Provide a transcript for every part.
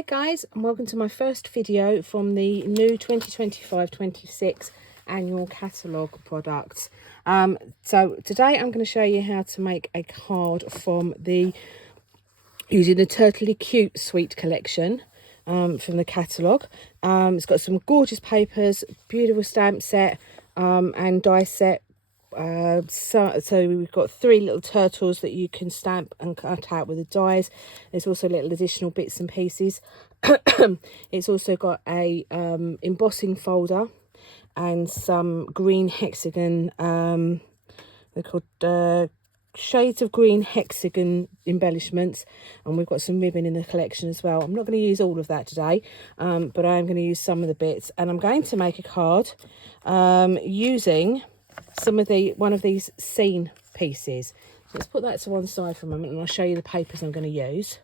Hi guys, and welcome to my first video from the new 2025-26 annual catalogue products. So today I'm going to show you how to make a card from using the Turtley Cute Sweet collection from the catalogue. It's got some gorgeous papers, beautiful stamp set and die set. So we've got 3 little turtles that you can stamp and cut out with the dies. There's also little additional bits and pieces. It's also got a embossing folder and some green hexagon, they're called shades of green hexagon embellishments, and we've got some ribbon in the collection as well. I'm not going to use all of that today, but I am going to use some of the bits, and I'm going to make a card using one of these scene pieces. So let's put that to one side for a moment and I'll show you the papers I'm going to use.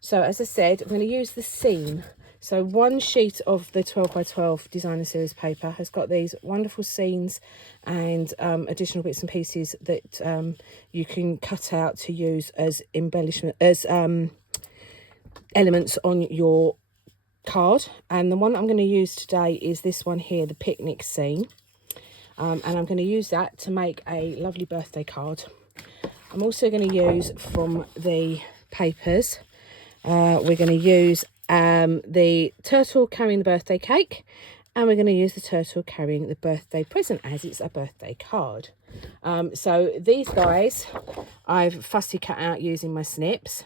So as I said, I'm going to use the scene. So one sheet of the 12x12 designer series paper has got these wonderful scenes and additional bits and pieces that you can cut out to use as embellishment, as elements on your card. And the one that I'm going to use today is this one here, the picnic scene. And I'm going to use that to make a lovely birthday card. I'm also going to use from the papers, we're going to use the turtle carrying the birthday cake, and we're going to use the turtle carrying the birthday present as it's a birthday card. So these guys I've fussy cut out using my snips.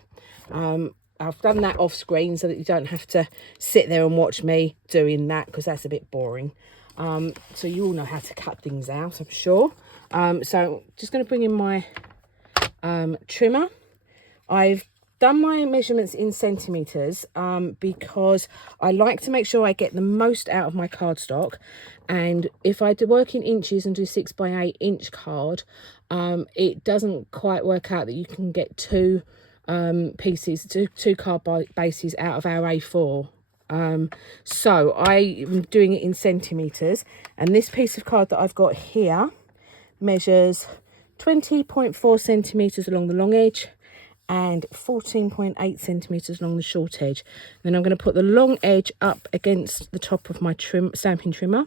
I've done that off screen so that you don't have to sit there and watch me doing that, because that's a bit boring. So you all know how to cut things out, I'm sure. So just going to bring in my trimmer. I've done my measurements in centimetres because I like to make sure I get the most out of my cardstock. And if I do work in inches and do 6x8 inch card, it doesn't quite work out that you can get two card bases out of our A4. So I'm doing it in centimetres, and this piece of card that I've got here measures 20.4 centimetres along the long edge and 14.8 centimetres along the short edge. Then I'm going to put the long edge up against the top of my stamping trimmer,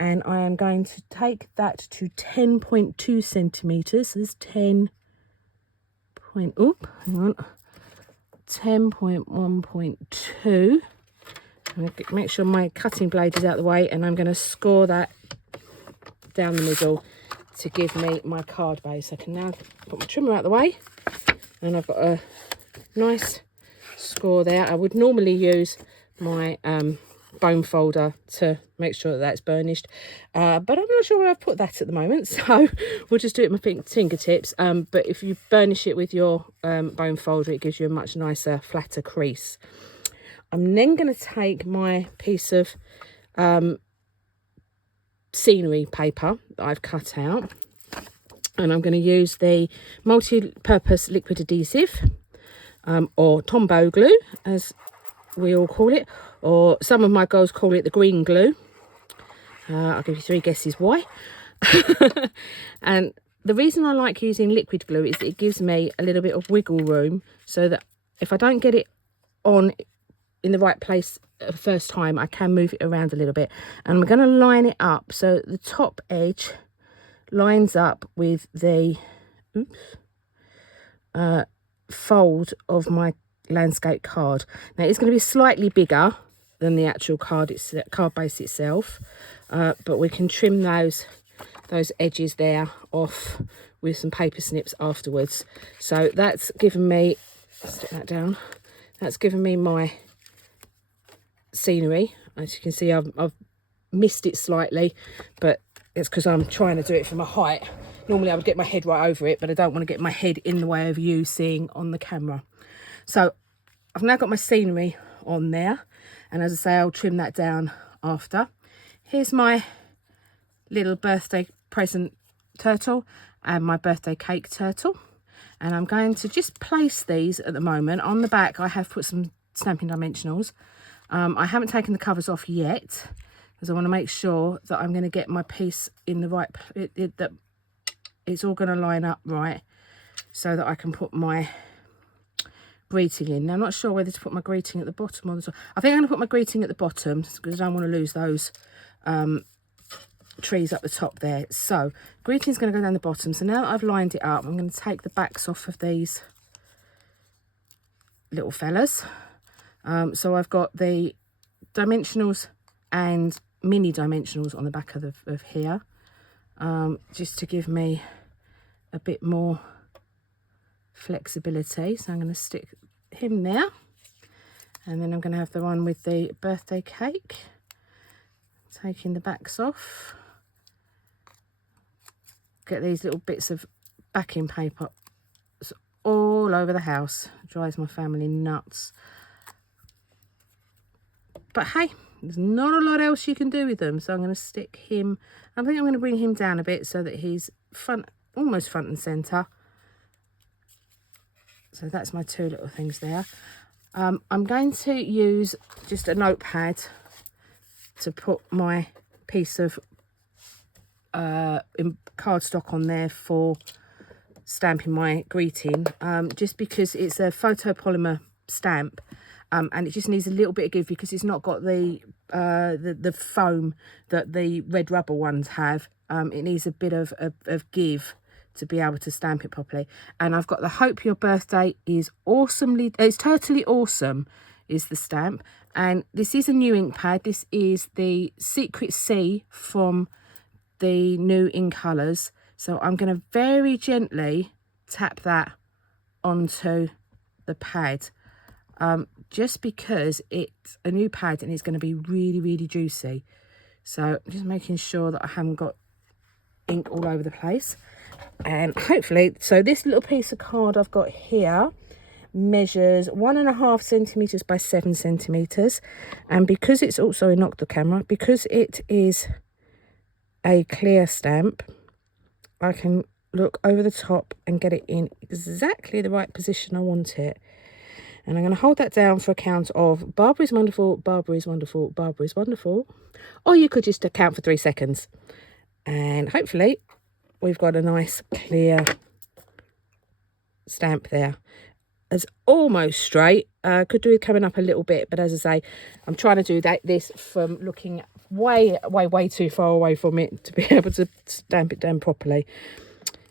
and I am going to take that to 10.2 centimetres. So this 10.1.2. I'm going to make sure my cutting blade is out of the way, and I'm going to score that down the middle to give me my card base. I can now put my trimmer out of the way, and I've got a nice score there. I would normally use my bone folder to make sure that that's burnished, but I'm not sure where I've put that at the moment, so we'll just do it with my fingertips. But if you burnish it with your bone folder, it gives you a much nicer, flatter crease. I'm then going to take my piece of scenery paper that I've cut out, and I'm going to use the multi-purpose liquid adhesive, or Tombow glue as we all call it, or some of my girls call it the green glue. I'll give you 3 guesses why. And the reason I like using liquid glue is it gives me a little bit of wiggle room, so that if I don't get it on in the right place the first time, I can move it around a little bit. And I'm going to line it up so the top edge lines up with the fold of my landscape card. Now it's going to be slightly bigger than the actual card base itself, but we can trim those edges there off with some paper snips afterwards. So that's given me, stick that down, that's given me my scenery. As you can see, I've missed it slightly, but it's because I'm trying to do it from a height. Normally I would get my head right over it, but I don't want to get my head in the way of you seeing on the camera. So I've now got my scenery on there, and as I say, I'll trim that down after. Here's my little birthday present turtle and my birthday cake turtle, and I'm going to just place these at the moment. On the back I have put some stamping dimensionals. I haven't taken the covers off yet, because I want to make sure that I'm going to get my piece in the right, that it's all going to line up right, so that I can put my greeting in. Now, I'm not sure whether to put my greeting at the bottom or the top. I think I'm going to put my greeting at the bottom because I don't want to lose those trees up the top there. So greeting's going to go down the bottom. So now that I've lined it up, I'm going to take the backs off of these little fellas. So I've got the dimensionals and mini dimensionals on the back of here, just to give me a bit more flexibility. So I'm going to stick him there, and then I'm going to have the one with the birthday cake, taking the backs off. Get these little bits of backing paper all over the house. It drives my family nuts. But hey, there's not a lot else you can do with them. So I'm going to stick him. I think I'm going to bring him down a bit so that he's almost front and centre. So that's my two little things there. I'm going to use just a notepad to put my piece of cardstock on there for stamping my greeting, just because it's a photopolymer stamp, and it just needs a little bit of give because it's not got the foam that the red rubber ones have. It needs a bit of give to be able to stamp it properly. And I've got the Hope Your Birthday is awesomely, it's totally awesome is the stamp, and this is a new ink pad. This is the Secret C from the new In Colours. So I'm going to very gently tap that onto the pad, just because it's a new pad and it's going to be really, really juicy. So just making sure that I haven't got ink all over the place. And hopefully, so this little piece of card I've got here measures 1.5 centimetres by 7 centimetres. And because it's also in Octa camera, because it is a clear stamp, I can look over the top and get it in exactly the right position I want it. And I'm going to hold that down for a count of Barbara is wonderful, Barbara is wonderful, Barbara is wonderful. Or you could just count for 3 seconds. And hopefully we've got a nice clear stamp there. It's almost straight. Could do it coming up a little bit, but as I say, I'm trying to do this from looking way too far away from it to be able to stamp it down properly.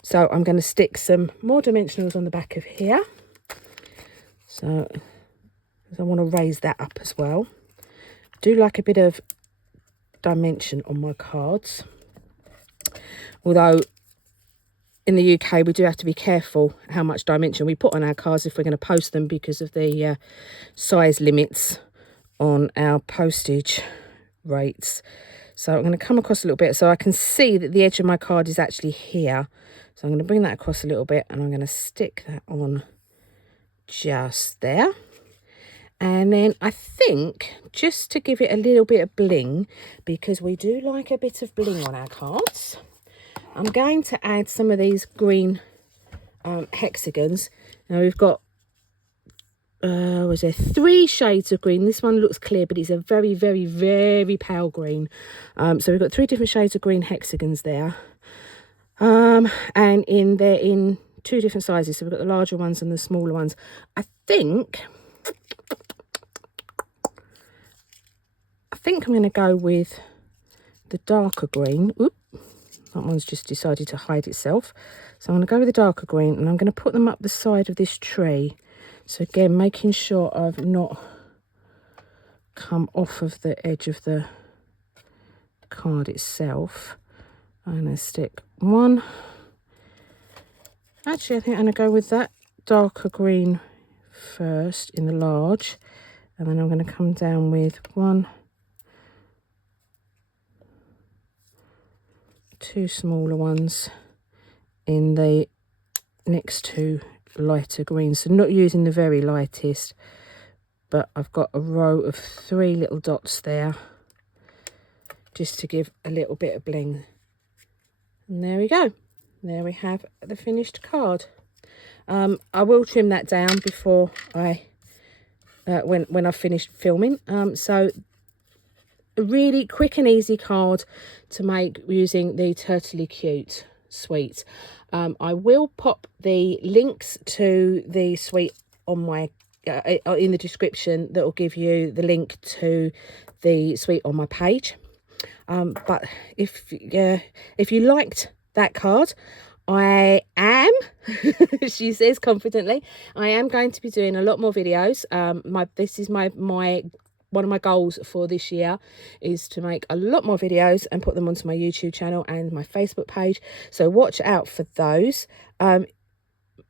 So I'm going to stick some more dimensionals on the back of here. So I want to raise that up as well. Do like a bit of dimension on my cards. Although in the UK we do have to be careful how much dimension we put on our cards if we're going to post them, because of the size limits on our postage rates. So I'm going to come across a little bit so I can see that the edge of my card is actually here. So I'm going to bring that across a little bit, and I'm going to stick that on just there. And then I think, just to give it a little bit of bling, because we do like a bit of bling on our cards, I'm going to add some of these green hexagons. Now we've got, was there 3 shades of green. This one looks clear, but it's a very, very, very pale green. So we've got 3 different shades of green hexagons there. And they're in 2 different sizes. So we've got the larger ones and the smaller ones. I think I'm going to go with the darker green. Oop, that one's just decided to hide itself. So I'm going to go with the darker green, and I'm going to put them up the side of this tree. So again, making sure I've not come off of the edge of the card itself. I'm going to stick one. Actually, I think I'm going to go with that darker green first in the large. And then I'm going to come down with 1, 2 smaller ones in the next 2 lighter greens. So not using the very lightest, but I've got a row of 3 little dots there just to give a little bit of bling. And there we go. There we have the finished card. I will trim that down before I when I've finished filming. So a really quick and easy card to make using the Turtley Cute suite. I will pop the links to the suite on my in the description that will give you the link to the suite on my page. But if you liked that card, I am, she says confidently, I am going to be doing a lot more videos. This is my one of my goals for this year is to make a lot more videos and put them onto my YouTube channel and my Facebook page. So watch out for those.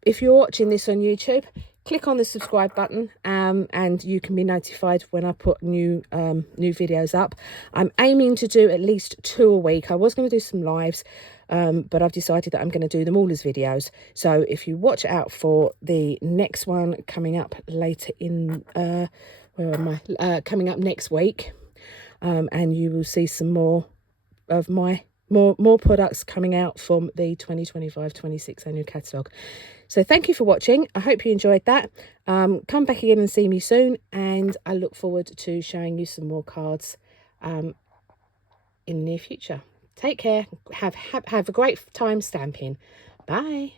If you're watching this on YouTube, click on the subscribe button and you can be notified when I put new videos up. I'm aiming to do at least 2 a week. I was going to do some lives, but I've decided that I'm going to do them all as videos. So if you watch out for the next one coming up later in where am I? Coming up next week, and you will see some more of my more products coming out from the 2025-26 annual catalogue. So thank you for watching. I hope you enjoyed that. Come back again and see me soon, and I look forward to showing you some more cards in the near future. Take care. Have a great time stamping. Bye.